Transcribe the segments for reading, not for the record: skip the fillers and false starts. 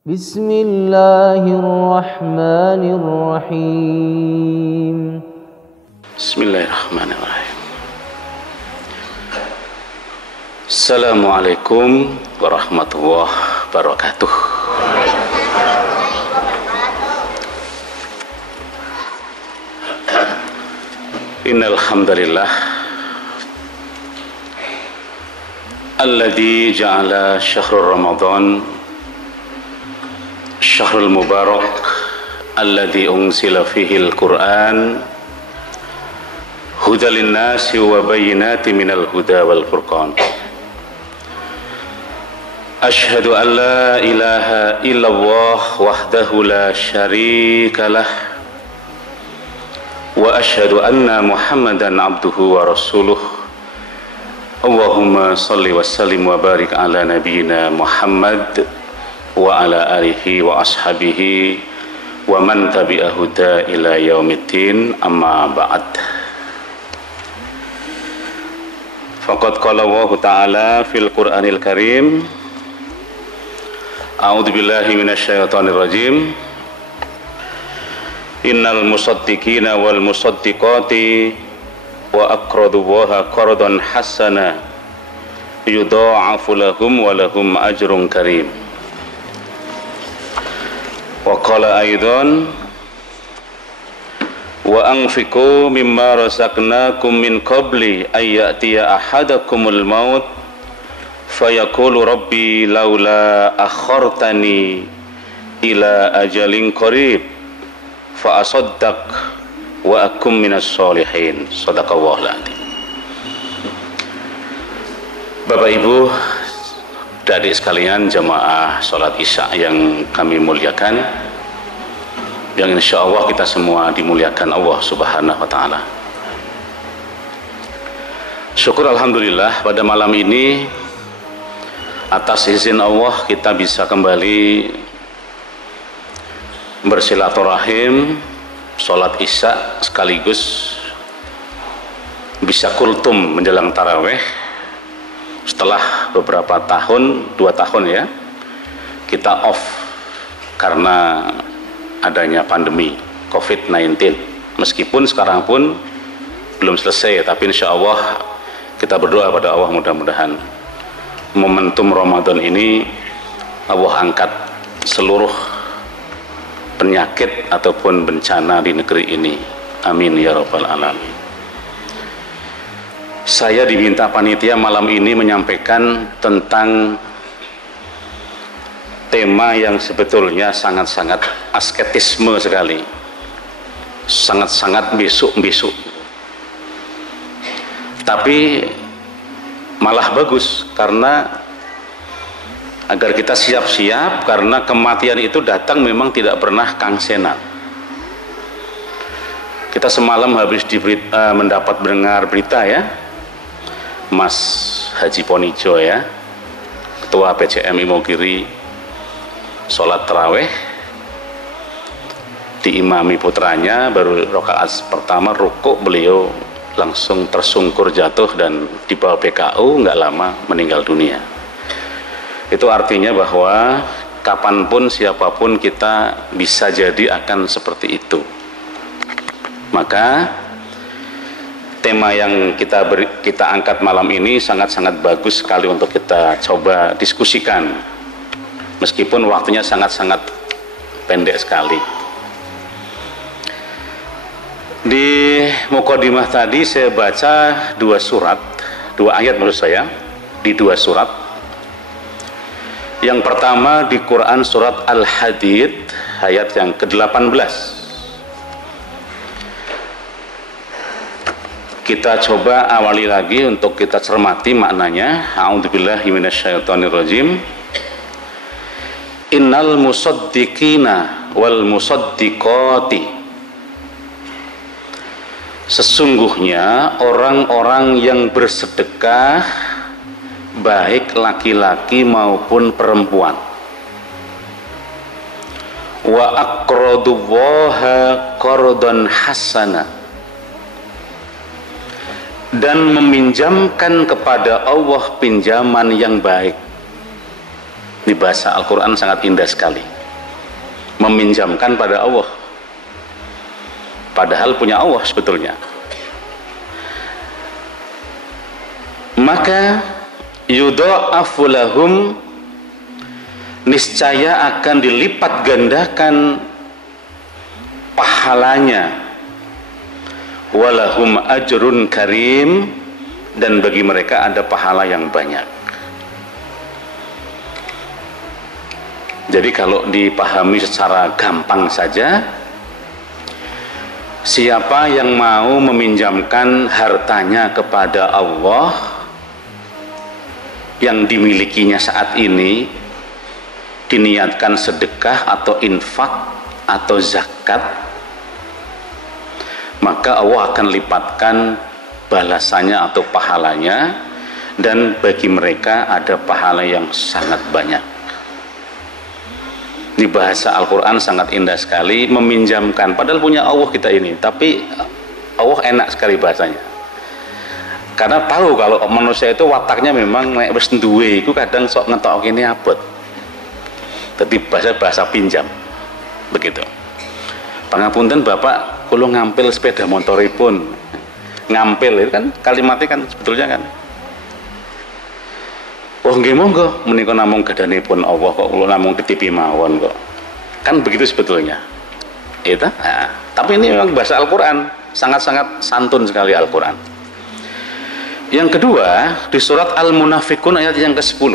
Bismillahirrahmanirrahim. Bismillahirrahmanirrahim. Assalamualaikum warahmatullahi wabarakatuh. Innal hamdalillah alladzi ja'ala syahrul ramadan syahrul mubarak alladzi unzila fihi al-Qur'an hudal linnasi wa bayyinatin minal huda wal furqan. Asyhadu an la ilaha illallah wahdahu la syarika lah wa asyhadu anna Muhammadan abduhu wa rasuluh. Allahumma salli wa sallim wa barik ala nabiyyina Muhammad wa ala alihi wa ashabihi wa man tabi'ahu ila yaumiddin, amma ba'd. Faqad qala Allah Ta'ala fil Qur'anil Karim, a'udzu billahi minasyaitonir rajim, innal musaddiqina wal musaddiqati wa aqradu Allaha qardan hasana yudha'afu lahum wa lahum ajrun karim. Wa qala aidan wa anfiqu mimma razaqnakum min qabli ay ya'tiya ahadakumul maut fayaqulu rabbi laula akhartani ila ajalin qarib fa asaddaq wa akum minas sholihin. Shadaqallahul adzim. Bapak Ibu, adik sekalian jamaah salat Isya yang kami muliakan, yang insya Allah kita semua dimuliakan Allah Subhanahu wa Ta'ala. Syukur alhamdulillah pada malam ini atas izin Allah kita bisa kembali bersilaturahim, sholat Isya sekaligus bisa kultum menjelang taraweh setelah beberapa tahun, 2 tahun ya, kita off karena adanya pandemi COVID-19. Meskipun sekarang pun belum selesai, tapi insya Allah kita berdoa pada Allah mudah-mudahan momentum Ramadan ini Allah angkat seluruh penyakit ataupun bencana di negeri ini. Amin ya rabbal alamin. Saya diminta panitia malam ini menyampaikan tentang tema yang sebetulnya sangat-sangat asketisme sekali, sangat-sangat besuk-besuk, tapi malah bagus karena agar kita siap-siap, karena kematian itu datang memang tidak pernah kangsenan. Kita semalam habis mendapat mendengar berita ya, Mas Haji Ponijo ya, Ketua PCM Imogiri, sholat taraweh diimami putranya, baru rakaat pertama rukuk beliau langsung tersungkur jatuh dan dibawa PKU, nggak lama meninggal dunia. Itu artinya bahwa kapanpun siapapun kita bisa jadi akan seperti itu. Maka tema yang kita angkat malam ini sangat-sangat bagus sekali untuk kita coba diskusikan, meskipun waktunya sangat-sangat pendek sekali. Di mukadimah tadi saya baca 2 ayat menurut saya, di 2 surat. Yang pertama di Quran surat Al-Hadid ayat yang ke-18. Kita coba awali lagi untuk kita cermati maknanya. A'udzubillahi minasyaitonirrajim. Innal musaddiqina wal musaddiqati, sesungguhnya orang-orang yang bersedekah baik laki-laki maupun perempuan, wa aqradullaha qardan hasana, dan meminjamkan kepada Allah pinjaman yang baik. Di bahasa Al-Quran sangat indah sekali, meminjamkan pada Allah, padahal punya Allah sebetulnya. Maka yudha'afu lahum, niscaya akan dilipat gandakan pahalanya, walahum ajrun karim, dan bagi mereka ada pahala yang banyak. Jadi kalau dipahami secara gampang saja, siapa yang mau meminjamkan hartanya kepada Allah yang dimilikinya saat ini, diniatkan sedekah atau infak atau zakat, maka Allah akan lipatkan balasannya atau pahalanya, dan bagi mereka ada pahala yang sangat banyak. Di bahasa Al-Quran sangat indah sekali, meminjamkan, padahal punya Allah kita ini, tapi Allah enak sekali bahasanya, karena tahu kalau manusia itu wataknya memang nek wis duwe iku kadang sok ngetok kene abot. Dadi bahasa pinjam begitu. Pangapunten Bapak, kula ngampil sepeda motoripun. Ngampil itu kan kalimatnya kan sebetulnya kan, oh nggih monggo, menika namung gadanipun Allah kok kula namung titipi mawon kok. Kan begitu sebetulnya. Itu. Nah, tapi ini memang bahasa Al-Qur'an, sangat-sangat santun sekali Al-Qur'an. Yang kedua, di surat Al-Munafiqun ayat yang ke-10.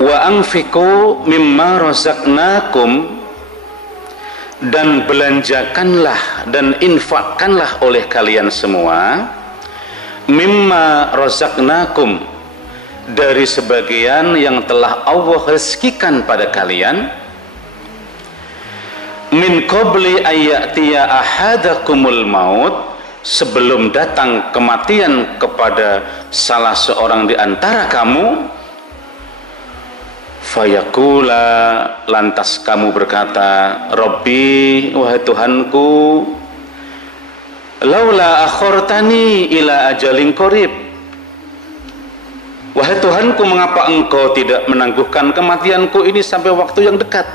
Wa anfiqu mimma razaqnakum, dan belanjakanlah dan infakkanlah oleh kalian semua mimma razaqnakum, dari sebagian yang telah Allah rezekikan pada kalian, min qabli ayyatiya ahadakumul maut, sebelum datang kematian kepada salah seorang di antara kamu, fayaqula, lantas kamu berkata, Rabbi, wahai Tuhanku, laula akhortani ila ajalin qarib, wahai Tuhanku, mengapa engkau tidak menangguhkan kematianku ini sampai waktu yang dekat?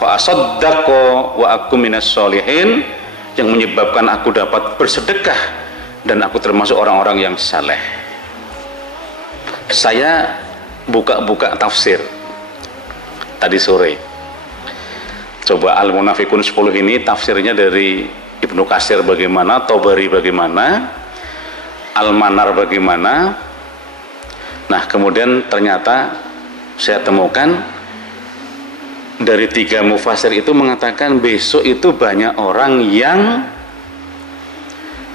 Fa asaddaqa wa aku minas sholihin, yang menyebabkan aku dapat bersedekah dan aku termasuk orang-orang yang saleh. Saya buka-buka tafsir tadi sore, coba Al-Munafiqun 10 ini tafsirnya dari Ibnu Katsir bagaimana, Tabari bagaimana, Al-Manar bagaimana. Nah kemudian ternyata saya temukan dari 3 mufassir itu mengatakan besok itu banyak orang yang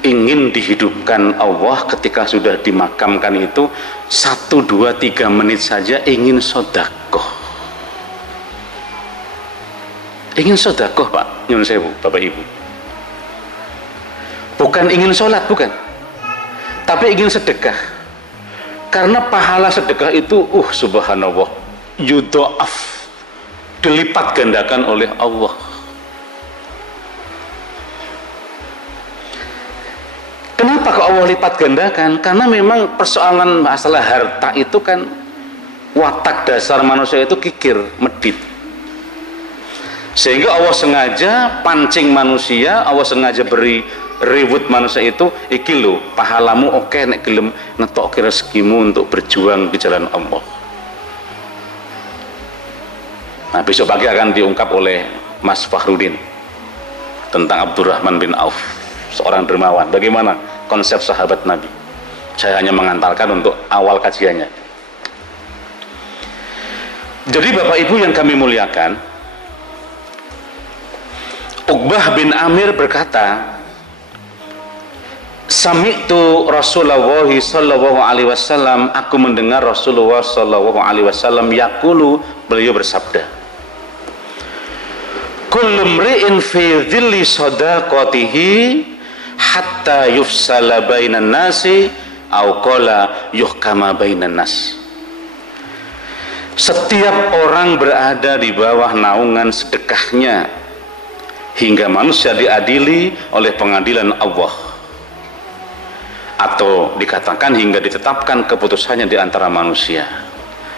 ingin dihidupkan Allah ketika sudah dimakamkan itu 1, 2, 3 menit saja ingin sedekah. Ingin sedekah Pak, nyuwun sewu Bapak Ibu. Bukan ingin sholat, bukan, tapi ingin sedekah. Karena pahala sedekah itu subhanallah, yudha'af, dilipat gandakan oleh Allah. Kenapa kok Allah lipat gandakan? Karena memang persoalan masalah harta itu kan watak dasar manusia itu kikir, medit. Sehingga Allah sengaja pancing manusia, Allah sengaja beri reward manusia itu, iki lho pahalamu oke nek gelem ngetokke rezekimu untuk berjuang di jalan Allah. Nah besok pagi akan diungkap oleh Mas Fakhrudin tentang Abdurrahman bin Auf, seorang dermawan. Bagaimana konsep sahabat Nabi? Saya hanya mengantarkan untuk awal kajiannya. Jadi Bapak Ibu yang kami muliakan, Uqbah bin Amir berkata, sami'tu Rasulullah sallallahu alaihi wasallam, aku mendengar Rasulullah sallallahu alaihi wasallam yaqulu, beliau bersabda, kullu mri'in fi dhilli sadaqatihi hatta yufsala bainan nasi au qala yuhkama bainan nas. Setiap orang berada di bawah naungan sedekahnya hingga manusia diadili oleh pengadilan Allah, atau dikatakan hingga ditetapkan keputusannya di antara manusia.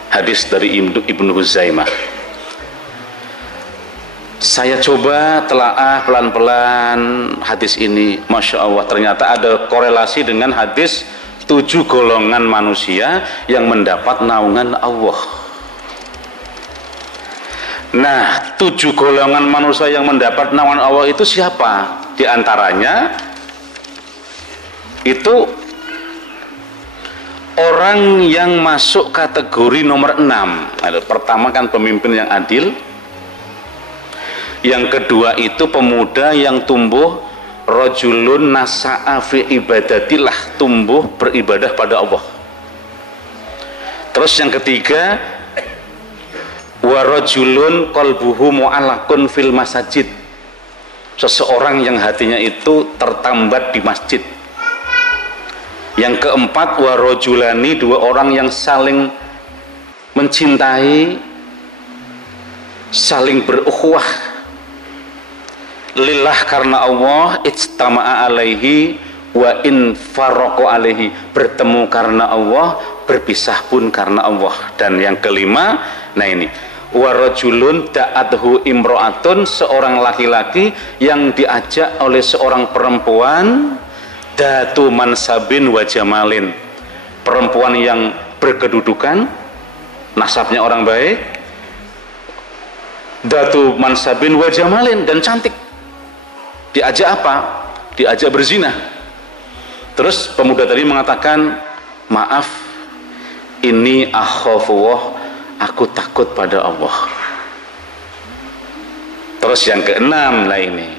Hadis dari Ibnu Huzaimah. Saya coba telaah pelan-pelan hadis ini, Masya Allah, ternyata ada korelasi dengan hadis 7 golongan manusia yang mendapat naungan Allah. Nah, 7 golongan manusia yang mendapat naungan Allah itu siapa? Di antaranya itu orang yang masuk kategori nomor 6. Pertama kan pemimpin yang adil. Yang kedua itu pemuda yang tumbuh rajulun nasa'a fi ibadatillah, tumbuh beribadah pada Allah. Terus yang ketiga wa rajulun qalbuhu mu'allaqun fil masajid, seseorang yang hatinya itu tertambat di masjid. Yang keempat wa rajulani, 2 orang yang saling mencintai, saling berukhuwah lillah karena Allah, ijtama'a alaihi wa in faraqu alaihi, bertemu karena Allah, berpisah pun karena Allah. Dan yang kelima, nah ini wa rajulun da'athu imra'atun, seorang laki-laki yang diajak oleh seorang perempuan, datu mansabin wa jamalin, perempuan yang berkedudukan, nasabnya orang baik, datu mansabin wa jamalin, dan cantik. Diajak apa? Diajak berzina. Terus pemuda tadi mengatakan, maaf, ini akhafullah, aku takut pada Allah. Terus yang keenam lah ini,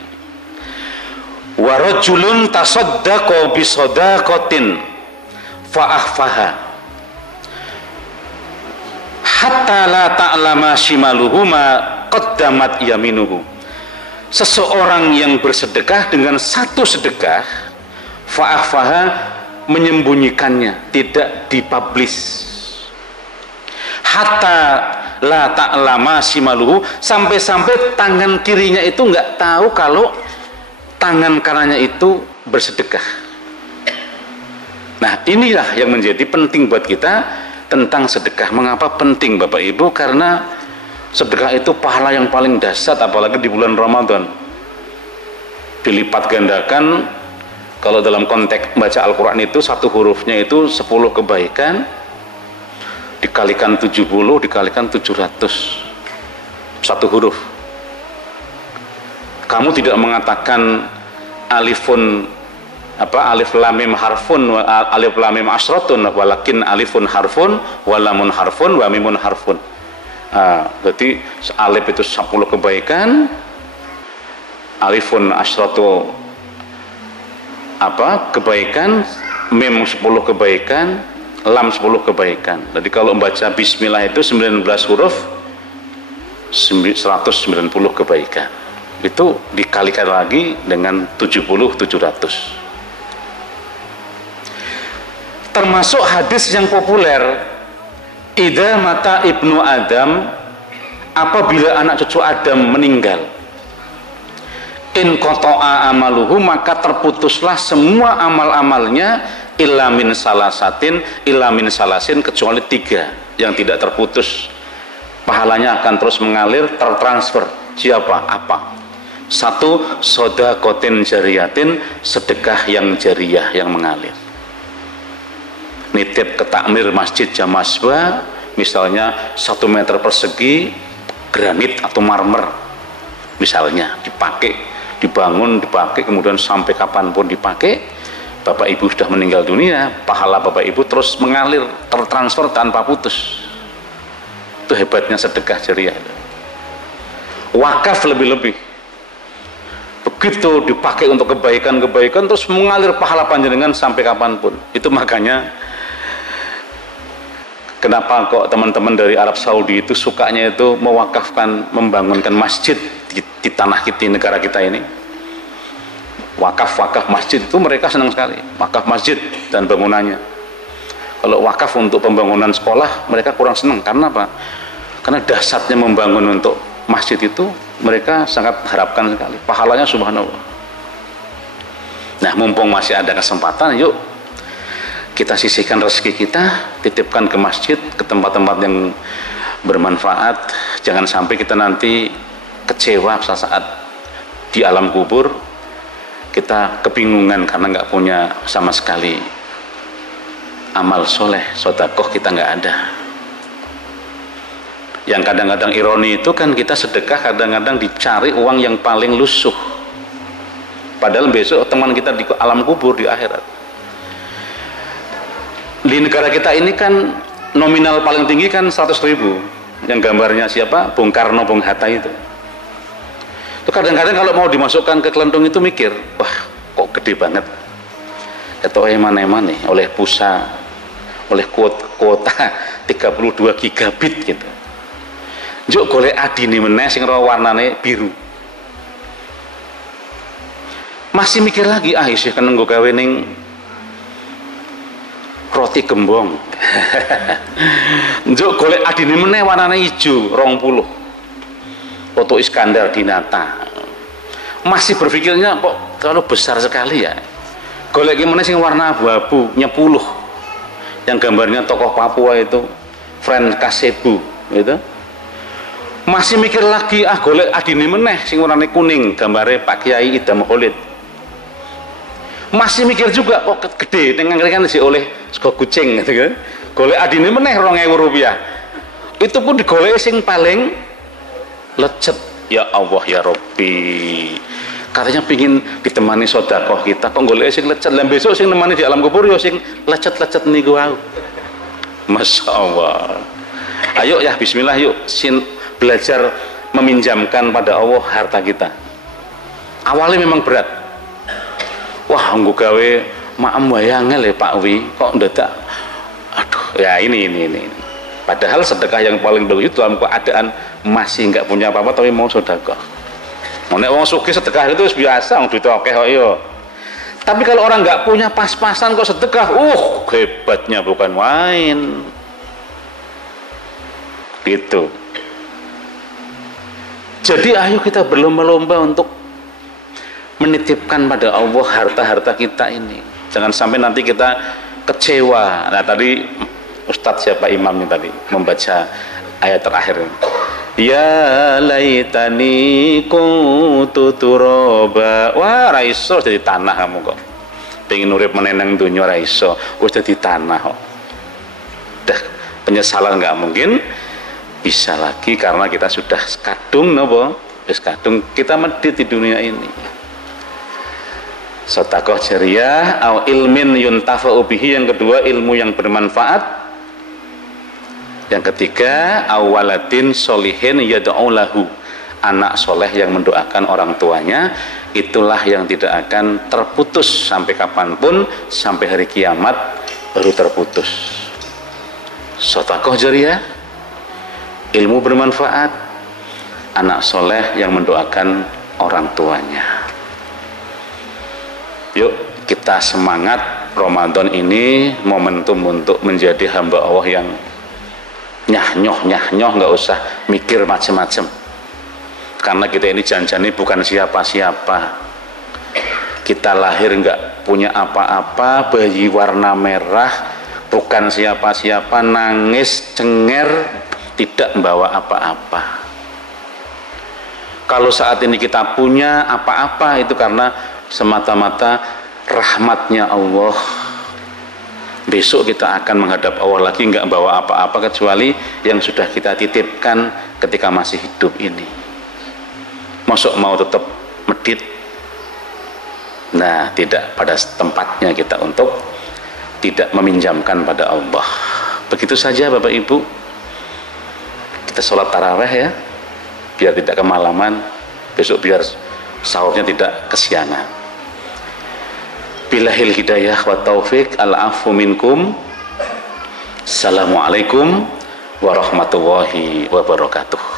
wa rajulun tasaddaqa bi shadaqatin fa akhfaha hatta la ta'lama shimaluhu ma qaddamat yaminuhu, seseorang yang bersedekah dengan satu sedekah, fa akhfaha, menyembunyikannya, tidak dipublish, hatta la ta'lama shimaluhu, sampai-sampai tangan kirinya itu nggak tahu kalau tangan kanannya itu bersedekah. Nah, inilah yang menjadi penting buat kita tentang sedekah. Mengapa penting Bapak Ibu? Karena sedekah itu pahala yang paling dahsyat, apalagi di bulan Ramadan. Dilipat gandakan, kalau dalam konteks baca Al-Quran itu satu hurufnya itu 10 kebaikan, dikalikan 70, dikalikan 700, satu huruf. Kamu tidak mengatakan alifun alif lam mim harfun, alif lam mim asratun, walakin alifun harfun, walamun harfun, wa mimun harfun. Berarti alif itu 10 kebaikan, alifun asratu kebaikan, mim 10 kebaikan, lam 10 kebaikan. Jadi kalau membaca bismillah itu 19 huruf, 190 kebaikan. Itu dikalikan lagi dengan 70, 700. Termasuk hadis yang populer, idza mata ibnu Adam, apabila anak cucu Adam meninggal, in qata'a amaluhu, maka terputuslah semua amal-amalnya, illa min salasatin, kecuali 3 yang tidak terputus, pahalanya akan terus mengalir, tertransfer. Siapa? Apa? 1, shadaqatin jariyatin, sedekah yang jariyah, yang mengalir. Nitip ke takmir masjid Jamasba, misalnya 1 meter persegi granit atau marmer, misalnya dipakai, dibangun, dipakai, kemudian sampai kapanpun dipakai. Bapak Ibu sudah meninggal dunia, pahala Bapak Ibu terus mengalir, tertransfer tanpa putus. Itu hebatnya sedekah jariyah. Wakaf lebih-lebih, begitu dipakai untuk kebaikan-kebaikan terus mengalir pahala panjenengan sampai kapanpun. Itu makanya kenapa kok teman-teman dari Arab Saudi itu sukanya itu mewakafkan, membangunkan masjid di tanah kita, negara kita ini. Wakaf masjid itu mereka senang sekali, wakaf masjid dan bangunannya. Kalau wakaf untuk pembangunan sekolah mereka kurang senang. Karena apa? Karena dahsyatnya membangun untuk masjid itu mereka sangat harapkan sekali, pahalanya subhanallah. Nah, mumpung masih ada kesempatan, yuk kita sisihkan rezeki kita, titipkan ke masjid, ke tempat-tempat yang bermanfaat. Jangan sampai kita nanti kecewa saat di alam kubur kita kebingungan karena nggak punya sama sekali amal soleh, sedekah kita nggak ada. Yang kadang-kadang ironi itu kan kita sedekah kadang-kadang dicari uang yang paling lusuh, padahal besok teman kita di alam kubur, di akhirat. Di negara kita ini kan nominal paling tinggi kan 100.000, yang gambarnya siapa? Bung Karno, Bung Hatta itu kadang-kadang kalau mau dimasukkan ke kelentong itu mikir, wah kok gede banget, atau mana-mana oleh pulsa, oleh kuota 32 gigabit gitu. Njuk golek adine meneh sing warnane biru, masih mikir lagi, isih kan nggo gawe ning roti gembong. Njuk golek adine meneh warnane ijo 20, Oto Iskandar Dinata. Masih berpikirnya kok terlalu besar sekali ya. Golek meneh sing warna abu-abu 10, yang gambarnya tokoh Papua itu Fren Kasebu gitu. Masih mikir lagi, golek adine meneh sing warnane kuning, gambare Pak Kiai Idam Khalid. Masih mikir juga kok gede, ning kan sih oleh sego kucing gitu kan. Golek adine meneh 2.000 rupiah. Itu pun digolek sing paling lecet. Ya Allah ya Rabbi, katanya pingin ditemani sedekah kita, kok golek sing lecet. Lah besok sing nemani di alam kubur ya sing lecet-lecet niku wae. Masya Allah. Ayo ya bismillah, yuk belajar meminjamkan pada Allah harta kita. Awalnya memang berat. Wah, nggo gawe maem wae angel ya Pak Wi, kok ndadak aduh ya ini. Padahal sedekah yang paling bagus itu dalam keadaan masih nggak punya apa-apa tapi mau sedekah. Nek wong sugih sedekah itu biasa, wong duit akeh kok ya. Tapi kalau orang nggak punya pas-pasan kok sedekah, hebatnya bukan main. Gitu. Jadi ayo kita berlomba-lomba untuk menitipkan pada Allah harta-harta kita ini. Jangan sampai nanti kita kecewa. Nah tadi Ustadz siapa imamnya tadi membaca ayat terakhir, ya laitani kuntu turaba. Wah raiso jadi tanah kamu kok, pengen urip menenang dunia raiso, jadi tanah kok. Dah penyesalan nggak mungkin bisa lagi karena kita sudah kadung nopo, kadung kita medit di dunia ini. Sedekah jariyah au ilmin yuntafa'u bihi, yang kedua ilmu yang bermanfaat. Yang ketiga awaladin solihin yad'u lahu, anak soleh yang mendoakan orang tuanya. Itulah yang tidak akan terputus sampai kapanpun, sampai hari kiamat baru terputus. Sedekah jariyah, ilmu bermanfaat, anak soleh yang mendoakan orang tuanya. Yuk kita semangat, Ramadan ini momentum untuk menjadi hamba Allah yang nyah-nyoh, nggak usah mikir macam-macam. Karena kita ini janjani bukan siapa-siapa. Kita lahir nggak punya apa-apa, bayi warna merah, bukan siapa-siapa, nangis, cenger, tidak membawa apa-apa. Kalau saat ini kita punya apa-apa, itu karena semata-mata rahmatnya Allah. Besok kita akan menghadap Allah lagi nggak bawa apa-apa kecuali yang sudah kita titipkan ketika masih hidup ini. Masuk mau tetap medit? Nah, tidak pada tempatnya kita untuk tidak meminjamkan pada Allah. Begitu saja Bapak Ibu, kita sholat taraweh ya, biar tidak kemalaman, besok biar sahurnya tidak kesiangan. Billahil hidayah wa taufik, al-afu minkum. Assalamualaikum warahmatullahi wabarakatuh.